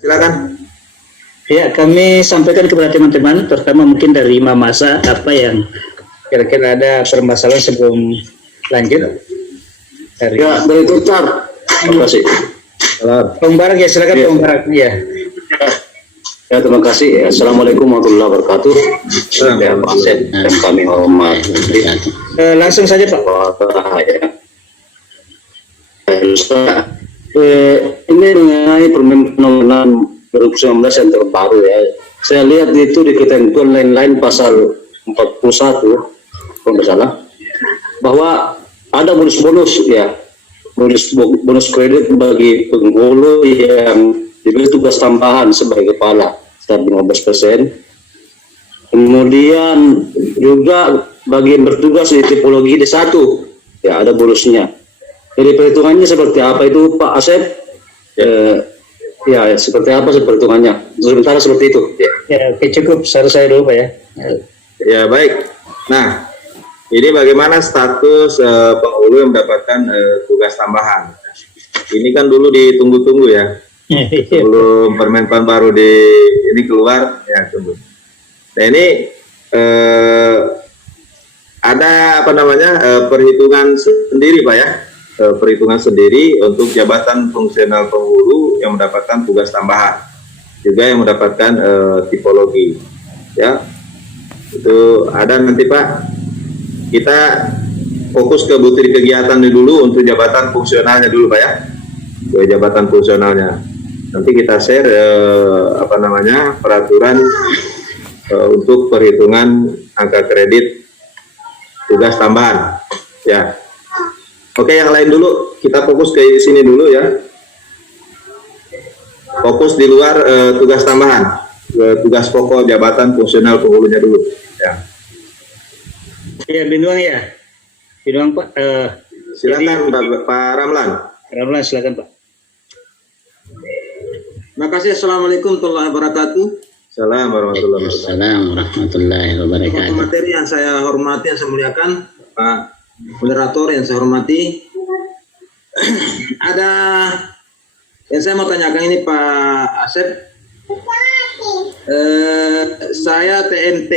Silakan. Ya, kami sampaikan kepada teman-teman, terutama mungkin dari Mamasa, apa yang kira-kira ada permasalahan sebelum lanjut. Ya, dari Tucar. Terima kasih. Bang Barak ya, silakan Ya. Bang Barak. Ya. Ya, terima kasih. Assalamualaikum warahmatullahi wabarakatuh. Ya, Pak Asep dan kami hormati. Langsung saja Pak. Ini mengenai Permen nomor 6 2019 yang terbaru ya. Saya lihat itu di ketentuan lain-lain pasal 41 kalau tidak salah, bahwa ada bonus-bonus ya, bonus kredit bagi penghulu yang diberi tugas tambahan sebagai kepala sekitar 15%. Kemudian juga bagi yang bertugas di tipologi D1 ya ada bonusnya. Jadi perhitungannya seperti apa itu Pak Asep? Ya, seperti apa perhitungannya? Sementara seperti itu. Ya, oke, cukup. Saya dulu Pak ya. Ya, baik. Nah, ini bagaimana status penghulu yang mendapatkan tugas tambahan? Ini kan dulu ditunggu-tunggu ya. Sebelum Permenpan baru ini keluar, ya tunggu. Nah, ini ada apa namanya perhitungan sendiri Pak ya. Perhitungan sendiri untuk jabatan fungsional penghulu yang mendapatkan tugas tambahan, juga yang mendapatkan tipologi, ya itu ada nanti Pak. Kita fokus ke bukti kegiatan dulu untuk jabatan fungsionalnya dulu Pak ya, jabatan fungsionalnya. Nanti kita share apa namanya peraturan untuk perhitungan angka kredit tugas tambahan, ya. Oke, yang lain dulu, kita fokus ke sini dulu ya. Fokus di luar tugas tambahan, tugas pokok jabatan fungsional penghulunya dulu. Ya. Ya, Binuang ya. Binuang Pak. Silakan Pak Ramlan. Ramlan silakan Pak. Terima kasih. Assalamualaikum warahmatullahi wabarakatuh. Assalamualaikum warahmatullahi wabarakatuh. Assalamualaikum warahmatullahi wabarakatuh. Materi yang saya hormati, yang saya muliakan, Pak Moderator yang saya hormati, ada yang saya mau tanyakan ini Pak Asep. Saya TMT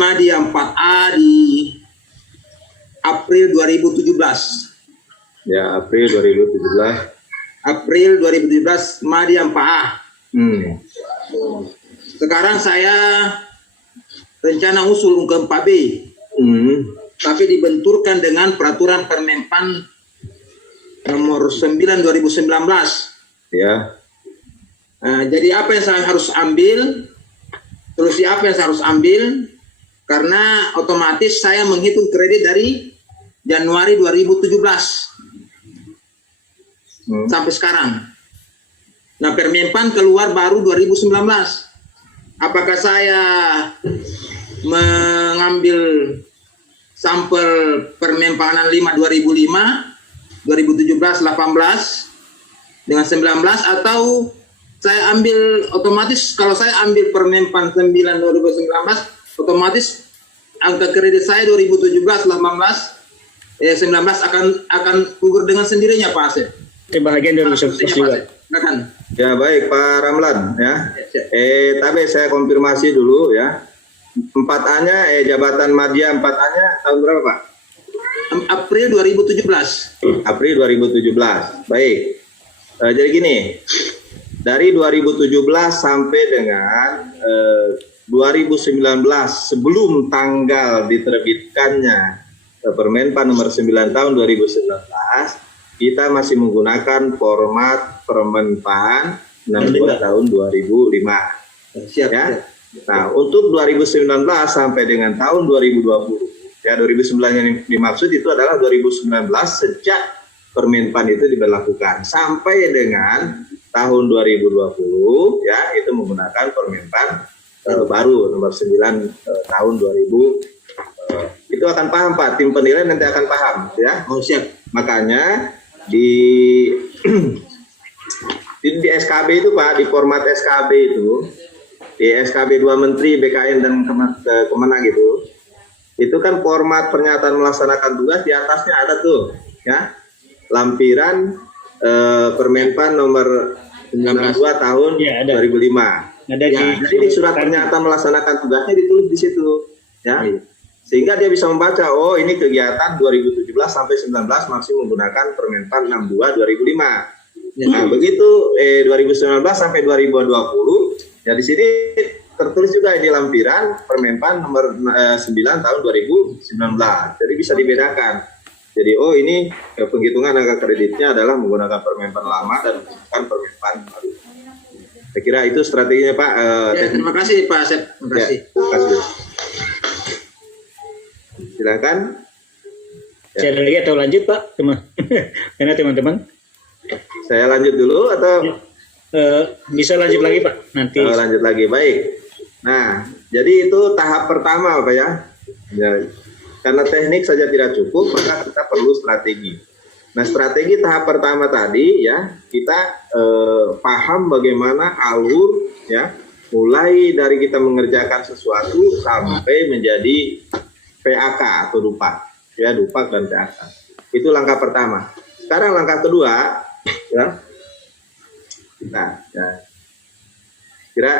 Madya 4A di April 2017. Ya, April 2017. April 2017 Madya 4A. Sekarang saya rencana usul ke 4B. Tapi dibenturkan dengan peraturan Permenpan nomor 9 2019. Ya. Jadi apa yang saya harus ambil? Solusi apa yang saya harus ambil? Karena otomatis saya menghitung kredit dari Januari 2017 sampai sekarang. Nah, Permenpan keluar baru 2019. Apakah saya mengambil sampel Permenpanan 5 2005, 2017, 18 dengan 19, atau saya ambil otomatis, kalau saya ambil Permenpan 9 2019 otomatis angka kredit saya 2017, 18, 19 akan gugur dengan sendirinya Pak Asep. Itu bahagian dari solusi juga. Ya, baik Pak Ramlan ya. Tapi saya konfirmasi dulu ya. 4A-nya jabatan Madya 4A-nya tahun berapa Pak? April 2017. April 2017. Baik. Jadi gini, dari 2017 sampai dengan 2019 sebelum tanggal diterbitkannya Permenpan nomor 9 tahun 2019, kita masih menggunakan format Permenpan 62 tahun 2005. Siap. Ya. Nah, untuk 2019 sampai dengan tahun 2020, ya 2009 yang dimaksud itu adalah 2019 sejak Permenpan itu diberlakukan sampai dengan tahun 2020, ya itu menggunakan Permenpan baru nomor 9 tahun 2000. Itu akan paham Pak, tim penilai nanti akan paham ya. Oh, siap. Makanya di SKB itu Pak, di format SKB itu, di SKB 2 Menteri BKN dan Kemenag itu kan format pernyataan melaksanakan tugas, di atasnya ada tuh ya lampiran Permenpan nomor 92 tahun Ya, ada. 2005. Ada Ya, jadi di surat pernyataan melaksanakan tugasnya ditulis di situ, ya. Sehingga dia bisa membaca, oh ini kegiatan 2017 sampai 19 masih menggunakan Permenpan 62 2005. Nah, begitu 2019 sampai 2020, ya di sini tertulis juga di lampiran Permenpan nomor 9 tahun 2019. Jadi bisa dibedakan. Jadi oh ini penghitungan angka kreditnya adalah menggunakan Permenpan lama dan menggunakan Permenpan baru. Saya kira itu strateginya Pak. Ya, terima kasih Pak Asep. Terima Ya, kasih. terima kasih. Silakan. Ya. Saya ada lagi atau lanjut Pak? Karena teman-teman Saya lanjut dulu atau bisa lanjut lagi Pak nanti. lanjut lagi, baik. Nah, jadi itu tahap pertama Pak ya. Ya, karena teknik saja tidak cukup, maka kita perlu strategi. Nah, strategi tahap pertama tadi ya, kita paham bagaimana alur ya, mulai dari kita mengerjakan sesuatu sampai menjadi PAK atau dupak, ya dupak dan PAK. Itu langkah pertama. Sekarang langkah kedua, ya. Nah, ya. Kira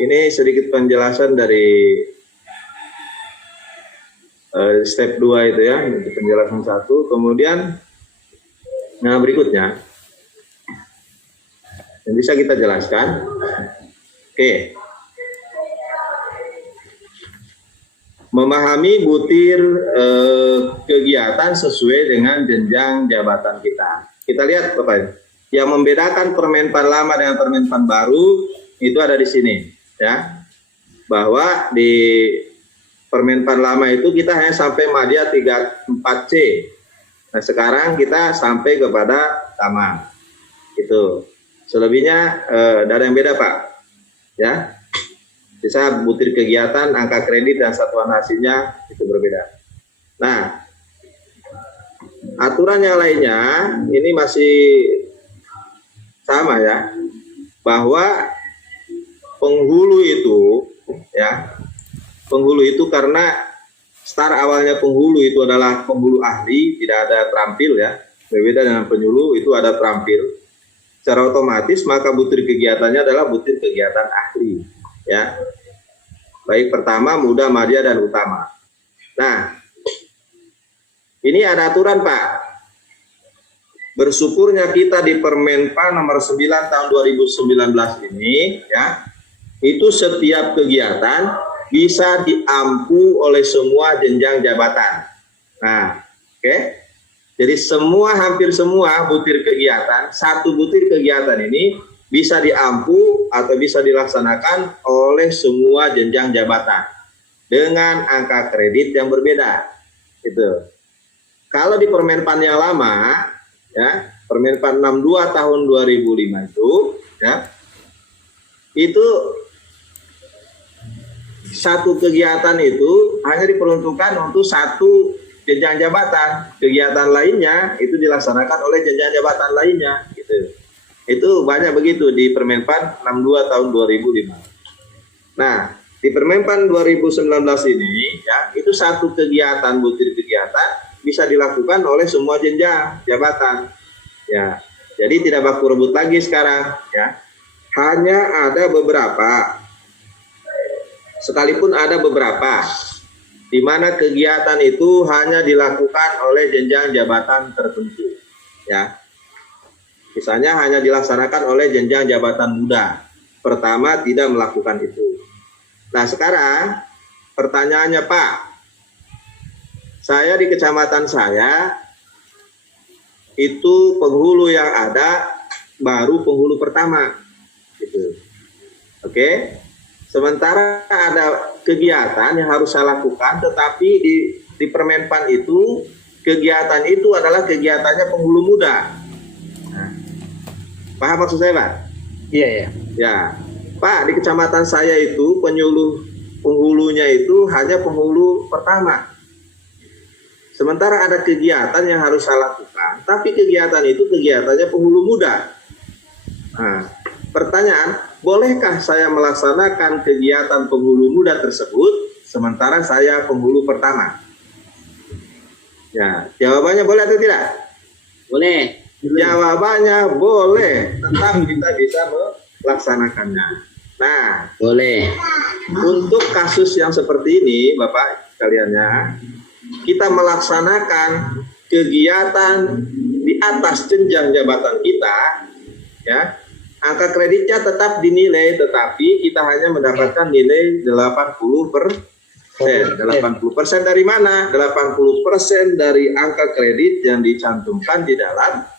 ini sedikit penjelasan dari step 2 itu ya, penjelasan 1. Kemudian, nah berikutnya yang bisa kita jelaskan. Oke. Memahami butir kegiatan sesuai dengan jenjang jabatan kita. Kita lihat Bapak, yang membedakan Permenpan lama dengan Permenpan baru itu ada di sini, ya. Bahwa di Permenpan lama itu kita hanya sampai madya 34C. Nah, sekarang kita sampai kepada taman. Itu. Selebihnya ada yang beda, Pak. Ya. Bisa butir kegiatan, angka kredit dan satuan hasilnya itu berbeda. Nah, aturan yang lainnya ini masih sama ya. Bahwa penghulu itu ya, penghulu itu karena start awalnya penghulu itu adalah penghulu ahli, tidak ada terampil ya. Berbeda dengan penyuluh itu ada terampil. Secara otomatis maka butir kegiatannya adalah butir kegiatan ahli ya. Baik pertama, muda, madya dan utama. Nah, ini ada aturan Pak. Bersyukurnya kita di Permenpan nomor 9 tahun 2019 ini ya, itu setiap kegiatan bisa diampu oleh semua jenjang jabatan. Nah, oke. Jadi hampir semua butir kegiatan, satu butir kegiatan ini bisa diampu atau bisa dilaksanakan oleh semua jenjang jabatan dengan angka kredit yang berbeda. Itu. Kalau di Permenpan yang lama, ya, Permenpan 62 tahun 2005 itu, ya, itu satu kegiatan itu hanya diperuntukkan untuk satu jenjang jabatan. Kegiatan lainnya itu dilaksanakan oleh jenjang jabatan lainnya. Gitu. Itu banyak begitu di Permenpan 62 tahun 2005. Nah, di Permenpan 2019 ini, ya, itu satu kegiatan, butir kegiatan bisa dilakukan oleh semua jenjang jabatan. Ya, jadi tidak baku rebut lagi sekarang. Ya, hanya ada beberapa. Sekalipun ada beberapa di mana kegiatan itu hanya dilakukan oleh jenjang jabatan tertentu, ya. Misalnya hanya dilaksanakan oleh jenjang jabatan muda. Pertama tidak melakukan itu. Nah sekarang pertanyaannya Pak, saya di kecamatan saya itu penghulu yang ada baru penghulu pertama, gitu. Oke. Sementara ada kegiatan yang harus saya lakukan, tetapi di Permenpan itu kegiatan itu adalah kegiatannya penghulu muda. Nah, paham maksud saya Pak? Iya ya. Ya, Pak, di kecamatan saya itu penghulunya itu hanya penghulu pertama. Sementara ada kegiatan yang harus saya lakukan, tapi kegiatan itu kegiatannya penghulu muda. Nah, pertanyaan, bolehkah saya melaksanakan kegiatan penghulu muda tersebut sementara saya penghulu pertama? Ya, jawabannya boleh atau tidak? Boleh. Jawabannya boleh, tetap kita bisa melaksanakannya. Nah, Boleh. untuk kasus yang seperti ini, Bapak sekaliannya, kita melaksanakan kegiatan di atas jenjang jabatan kita, ya, angka kreditnya tetap dinilai, tetapi kita hanya mendapatkan nilai 80%. 80% dari mana? 80% dari angka kredit yang dicantumkan di dalam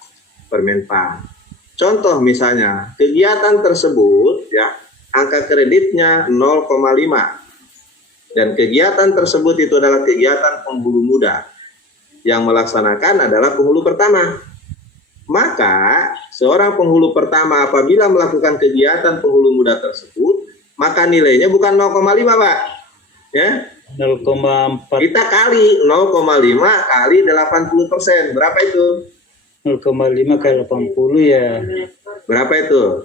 Permenpan. Contoh misalnya, kegiatan tersebut, ya, angka kreditnya 0,5. Dan kegiatan tersebut itu adalah kegiatan penghulu muda. Yang melaksanakan adalah penghulu pertama. Maka seorang penghulu pertama apabila melakukan kegiatan penghulu muda tersebut, maka nilainya bukan 0,5, Pak. Ya. 0,4 Kita kali 0,5 kali 80%. Berapa itu? 0,5 kali 80 ya Berapa itu?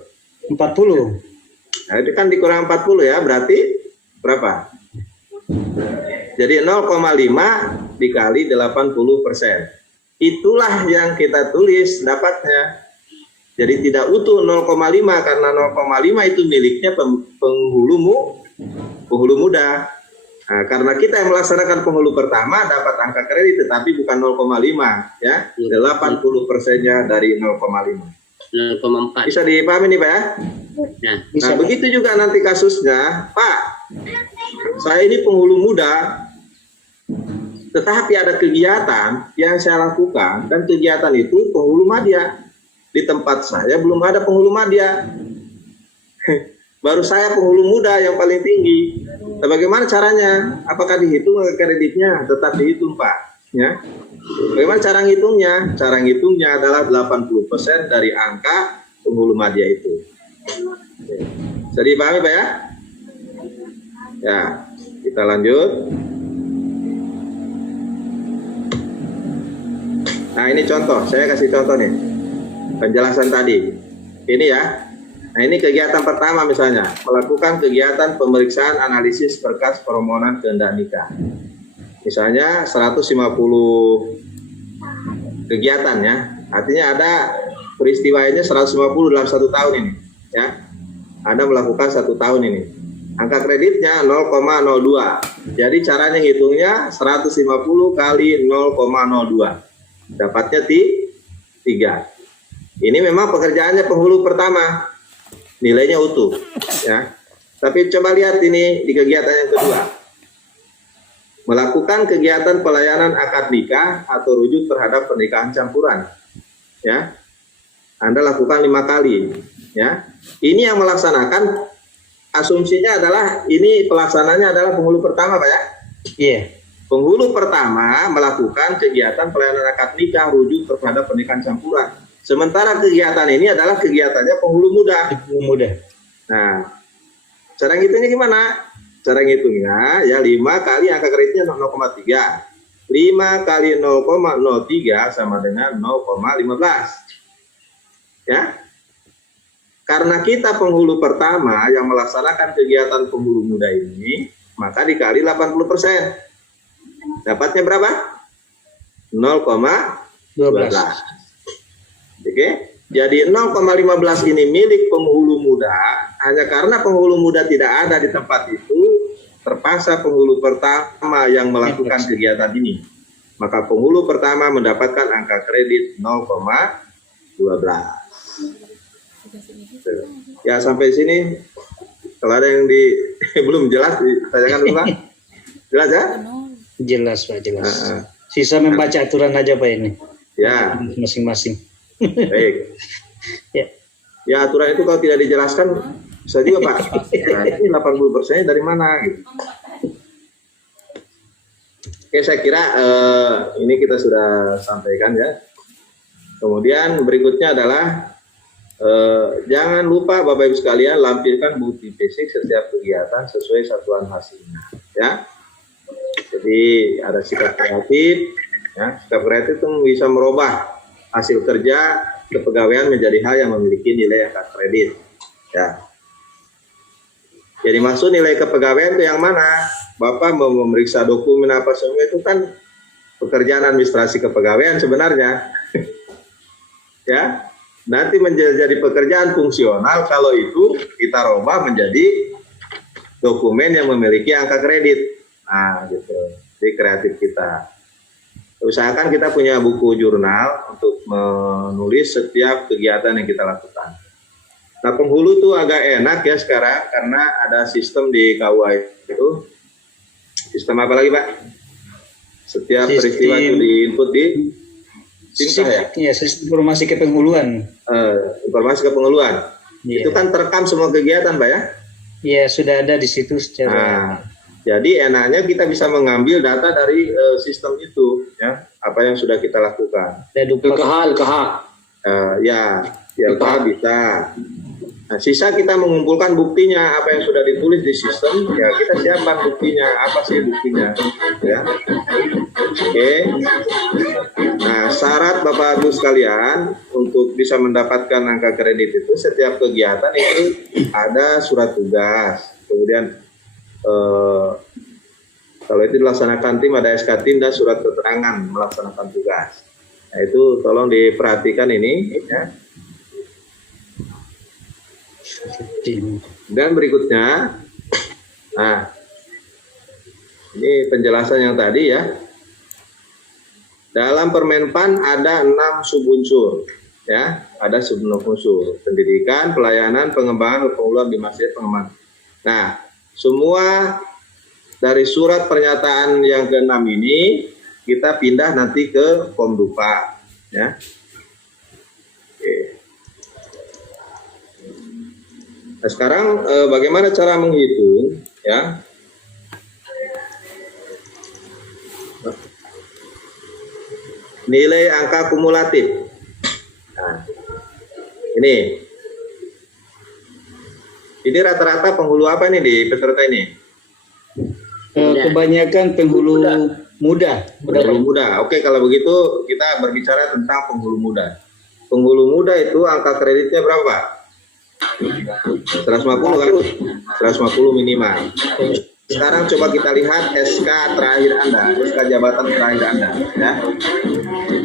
40. Nah, itu kan dikurang 40 ya, berarti berapa? Jadi 0,5 dikali 80%. Itulah yang kita tulis dapatnya. Jadi tidak utuh 0,5 karena 0,5 itu miliknya penghulu muda. Nah, karena kita yang melaksanakan penghulu pertama dapat angka kredit tetapi bukan 0,5 ya. 80%-nya dari 0,5. 0,4. Bisa dipahami nih, Pak ya? Nah, Nah, begitu juga nanti kasusnya, Pak, saya ini penghulu muda, tetapi ada kegiatan yang saya lakukan, dan kegiatan itu penghulu madya. Di tempat saya belum ada penghulu madya. Baru saya penghulu muda yang paling tinggi. Nah, bagaimana caranya? Apakah dihitung kreditnya? Tetap dihitung, Pak. Ya. Bagaimana cara ngitungnya? Cara ngitungnya adalah 80% dari angka penghulu madya itu. Bisa dipahami, Pak ya? Ya, kita lanjut. Nah, ini contoh, saya kasih contoh nih. Penjelasan tadi. Ini ya. Nah, ini kegiatan pertama misalnya, melakukan kegiatan pemeriksaan analisis berkas permohonan kehendak nikah. Misalnya 150 kegiatan ya. Artinya ada peristiwa ini 150 dalam 1 tahun ini, ya. Anda melakukan 1 tahun ini. Angka kreditnya 0,02. Jadi caranya ngitungnya 150 kali 0,02. Dapatnya 3. Ini memang pekerjaannya penghulu pertama. Nilainya utuh, ya. Tapi coba lihat ini di kegiatan yang kedua. Melakukan kegiatan pelayanan akad nikah atau rujuk terhadap pernikahan campuran. Ya. Anda lakukan 5 kali, ya. Ini yang melaksanakan, asumsinya adalah ini pelaksananya adalah penghulu pertama, Pak ya. Iya. Penghulu pertama melakukan kegiatan pelayanan akad nikah rujuk terhadap pernikahan campuran. Sementara kegiatan ini adalah kegiatannya penghulu muda. Penghulu muda. Nah, cara ngitungnya gimana? Cara ngitungnya ya 5 kali angka kreditnya 0,3. 5 kali 0,03 sama dengan 0,15. Ya. Karena kita penghulu pertama yang melaksanakan kegiatan penghulu muda ini, maka dikali 80%. Dapatnya berapa? 0,12. Oke. Jadi 0,15 ini milik penghulu muda, hanya karena penghulu muda tidak ada di tempat itu, terpaksa penghulu pertama yang melakukan kegiatan ini. Maka penghulu pertama mendapatkan angka kredit 0,12. Ya, sampai sini. Kalau ada yang belum jelas, ditanyakan dulu, Pak. Jelas ya? Jelas, Pak, jelas. Sisa membaca aturan aja, Pak, ini. Ya. Masing-masing. Baik. Ya. Ya, aturan itu kalau tidak dijelaskan bisa juga, Pak. Nah, ini 80% dari mana gitu. Oke, saya kira ini kita sudah sampaikan ya. Kemudian berikutnya adalah jangan lupa Bapak Ibu sekalian lampirkan bukti fisik setiap kegiatan sesuai satuan hasilnya, ya. Jadi ada sikap kreatif, ya. Sikap kreatif itu bisa merubah hasil kerja kepegawaian menjadi hal yang memiliki nilai angka kredit, ya. Jadi maksud nilai kepegawaian itu yang mana? Bapak mau memeriksa dokumen apa semua itu kan pekerjaan administrasi kepegawaian sebenarnya. ya nanti menjadi pekerjaan fungsional kalau itu kita rubah menjadi dokumen yang memiliki angka kredit. Nah, gitu. Jadi kreatif kita. Usahakan kita punya buku jurnal untuk menulis setiap kegiatan yang kita lakukan. Nah, penghulu tuh agak enak ya sekarang karena ada sistem di KUA itu. Sistem apa lagi, Pak? Setiap peristiwa itu diinput di SIMKA ya? Ya, sistem informasi kepenghuluan. Informasi kepenghuluan. Iya. Itu kan terekam semua kegiatan, Pak ya? Ya, sudah ada di situ secara. Nah, jadi enaknya kita bisa mengambil data dari sistem itu, ya, apa yang sudah kita lakukan. LKH. Ya LKH bisa. Nah, sisa kita mengumpulkan buktinya, apa yang sudah ditulis di sistem, ya kita siapkan buktinya, apa sih buktinya, ya. Oke. Nah, syarat Bapak Ibu sekalian untuk bisa mendapatkan angka kredit itu setiap kegiatan itu ada surat tugas, kemudian kalau itu dilaksanakan tim ada SK tim dan surat keterangan melaksanakan tugas. Nah, itu tolong diperhatikan ini ya. Dan berikutnya, nah ini penjelasan yang tadi ya. Dalam Permenpan ada 6 subunsur ya, ada subunsur pendidikan, pelayanan, pengembangan, pengelolaan di masa pengembangan. Nah, semua dari surat pernyataan yang ke-6 ini kita pindah nanti ke Komdupa ya. Oke. Nah, sekarang bagaimana cara menghitung ya? Nilai angka kumulatif. Nah, ini rata-rata penghulu apa nih di peserta ini? Kebanyakan penghulu muda. Penghulu muda. Oke, kalau begitu kita berbicara tentang penghulu muda. Penghulu muda itu angka kreditnya berapa? 150 kan? 150 minimal. Sekarang coba kita lihat SK terakhir Anda, SK jabatan terakhir Anda ya.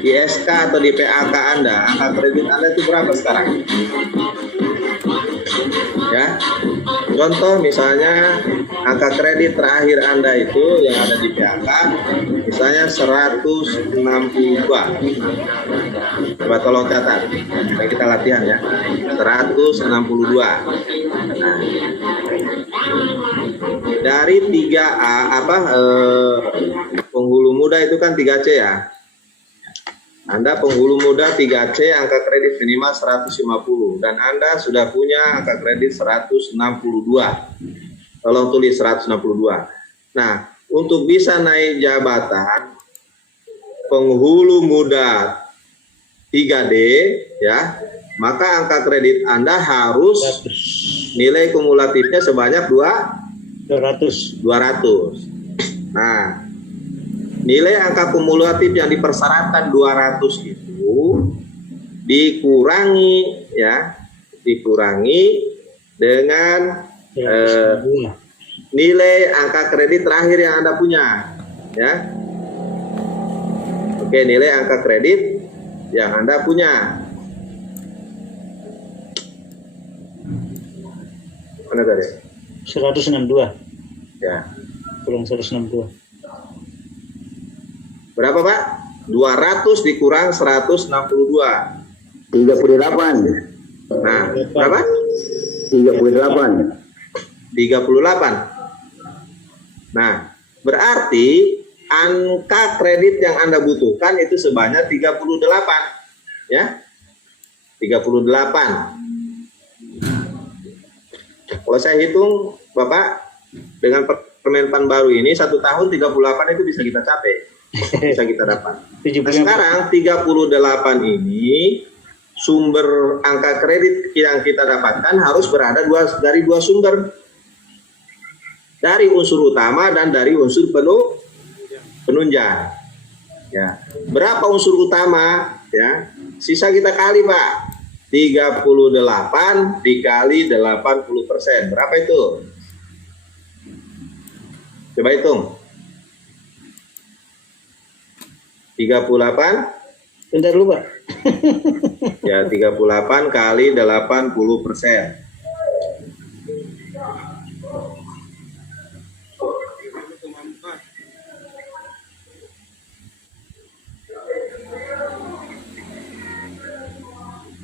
Di SK atau di PAK Anda, angka kredit Anda itu berapa sekarang? Ya. Contoh misalnya angka kredit terakhir Anda itu yang ada di PAK misalnya 162. Coba tolong catat. Nah, kita latihan ya. 162. Nah, dari 3A penghulu muda itu kan 3C ya. Anda penghulu muda 3C angka kredit minimal 150 dan Anda sudah punya angka kredit 162. Tolong tulis 162. Nah, untuk bisa naik jabatan penghulu muda 3D ya, maka angka kredit Anda harus nilai kumulatifnya sebanyak 200. Nah, nilai angka kumulatif yang dipersyaratkan 200 itu dikurangi dengan nilai angka kredit terakhir yang Anda punya ya. Oke, nilai angka kredit yang Anda punya. Mana tadi? 162. Ya. Kurang 162. Berapa, Pak? 200 dikurang 162. 38. Nah, berapa? 38. 38. Nah, berarti angka kredit yang Anda butuhkan itu sebanyak 38. Ya. 38. Kalau saya hitung, Bapak, dengan Permenpan baru ini 1 tahun 38 itu bisa kita capai. Bisa kita dapat. Nah, sekarang 38 ini sumber angka kredit yang kita dapatkan harus berada dari dua sumber. Dari unsur utama dan dari unsur penunjang. Ya. Berapa unsur utama? Ya. Sisa kita kali, Pak. 38 dikali 80%. Berapa itu? Coba hitung. 38. Bentar dulu, Pak. Ya, 38 kali 80%.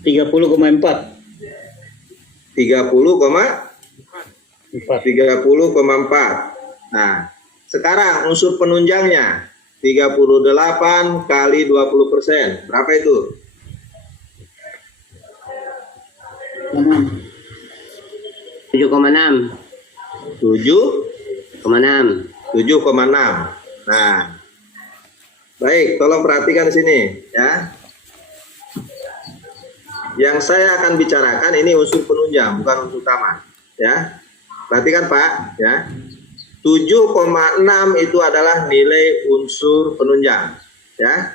Tiga 30,4. 30,4. Nah, sekarang unsur penunjangnya 38 kali 20%. Berapa itu? 7,6. 7,6. 6. Nah, baik, tolong perhatikan di sini ya. Yang saya akan bicarakan ini unsur penunjang, bukan unsur utama ya. Perhatikan Pak ya. 7,6 itu adalah nilai unsur penunjang ya.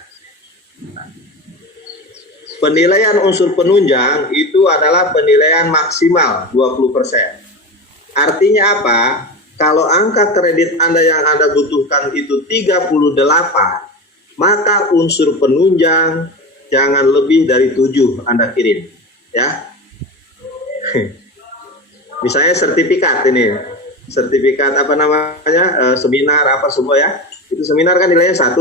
Penilaian unsur penunjang itu adalah penilaian maksimal 20%. Artinya apa? Kalau angka kredit Anda yang Anda butuhkan itu 38, maka unsur penunjang jangan lebih dari 7 Anda kirim ya. Misalnya sertifikat ini, sertifikat apa namanya, seminar apa semua ya, itu seminar kan nilainya 1.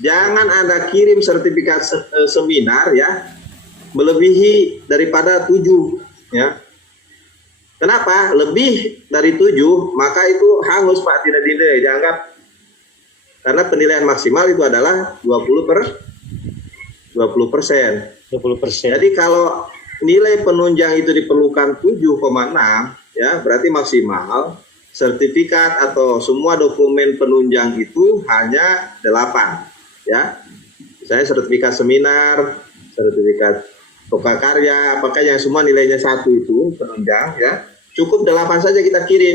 Jangan Anda kirim sertifikat seminar ya melebihi daripada 7 ya. Kenapa? Lebih dari 7 maka itu hangus Pak, tidak dinilai, dianggap, karena penilaian maksimal itu adalah 20%. 20%. Jadi kalau nilai penunjang itu diperlukan 7,6 ya, berarti maksimal sertifikat atau semua dokumen penunjang itu hanya 8 ya. Misalnya sertifikat seminar, sertifikat prakarya, apakah yang semua nilainya 1 itu penunjang ya. Cukup 8 saja kita kirim.